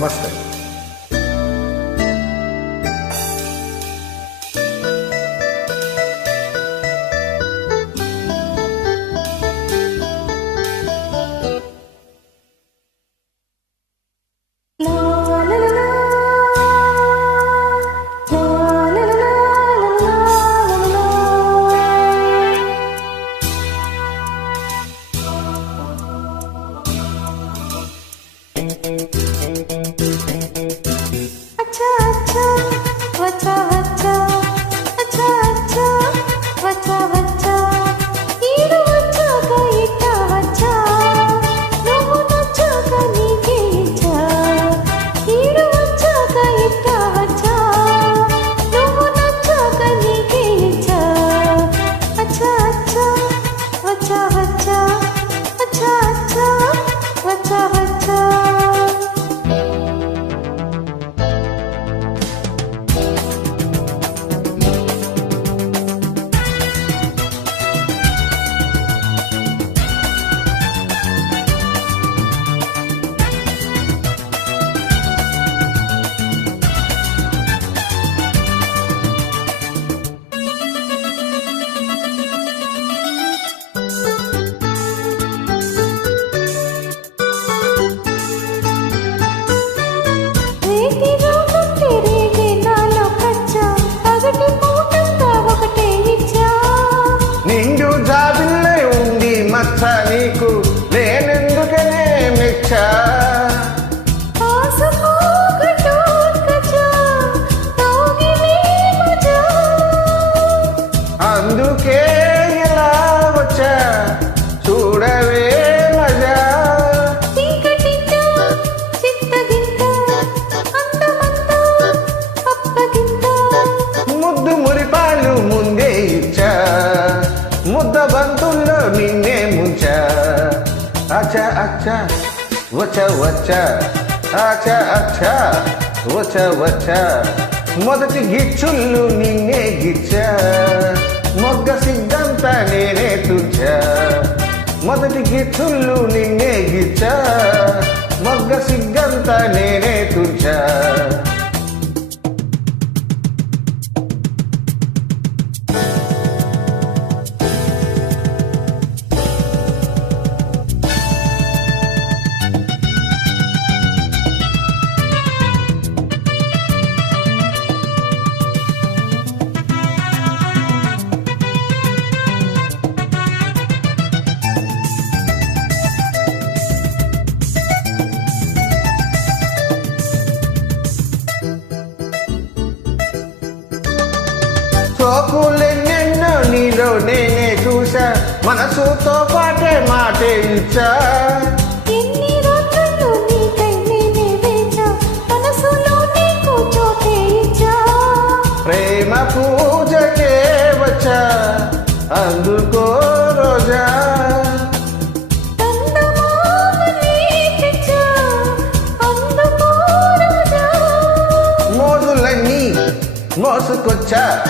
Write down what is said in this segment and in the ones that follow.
Namaste. ముద్దు మురిపాలు ముందే ఇచ్చా. ముద్ద బంతుల్లో నిన్నే ముంచా. అచ్చ అచ్చ వచ్చ వచ్చ. అచ్చ అచ్చ వచ్చ వచ్చ. మొదటి గిచ్చుళ్ళు నిన్నే గిచ్చా. మొగ్గ సిద్ధంత నేనే తుంచా మొదటి గిచ్చుళ్ళు నిన్నే గిచ్చా. మొగ్గ సిగ్గంత నే సోకులెన్నెన్నో నీలో నేనే చూసా మనసుతో పాటే మాటే ఇచ్చా. ప్రేమ పూజకే వచ్చా. అందుకో రోజా. మోసుకొచ్చా.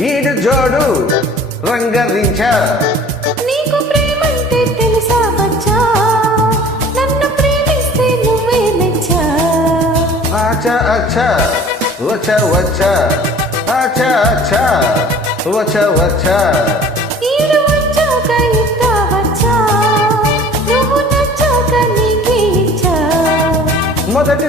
ఈడు జోడు రంగరించా. నీకు ప్రేమంటే తెలుసా బచ్చా? నన్ను ప్రేమిస్తే నువ్వే మెచ్చా? ఆచా అచ్చా ఆచా అచ్చా వచ్చ వచ్చ ఈడు వచ్చాక ఇంకా వచ్చా? నువ్వు నచ్చాక నీకే ఇచ్చా? మొదటి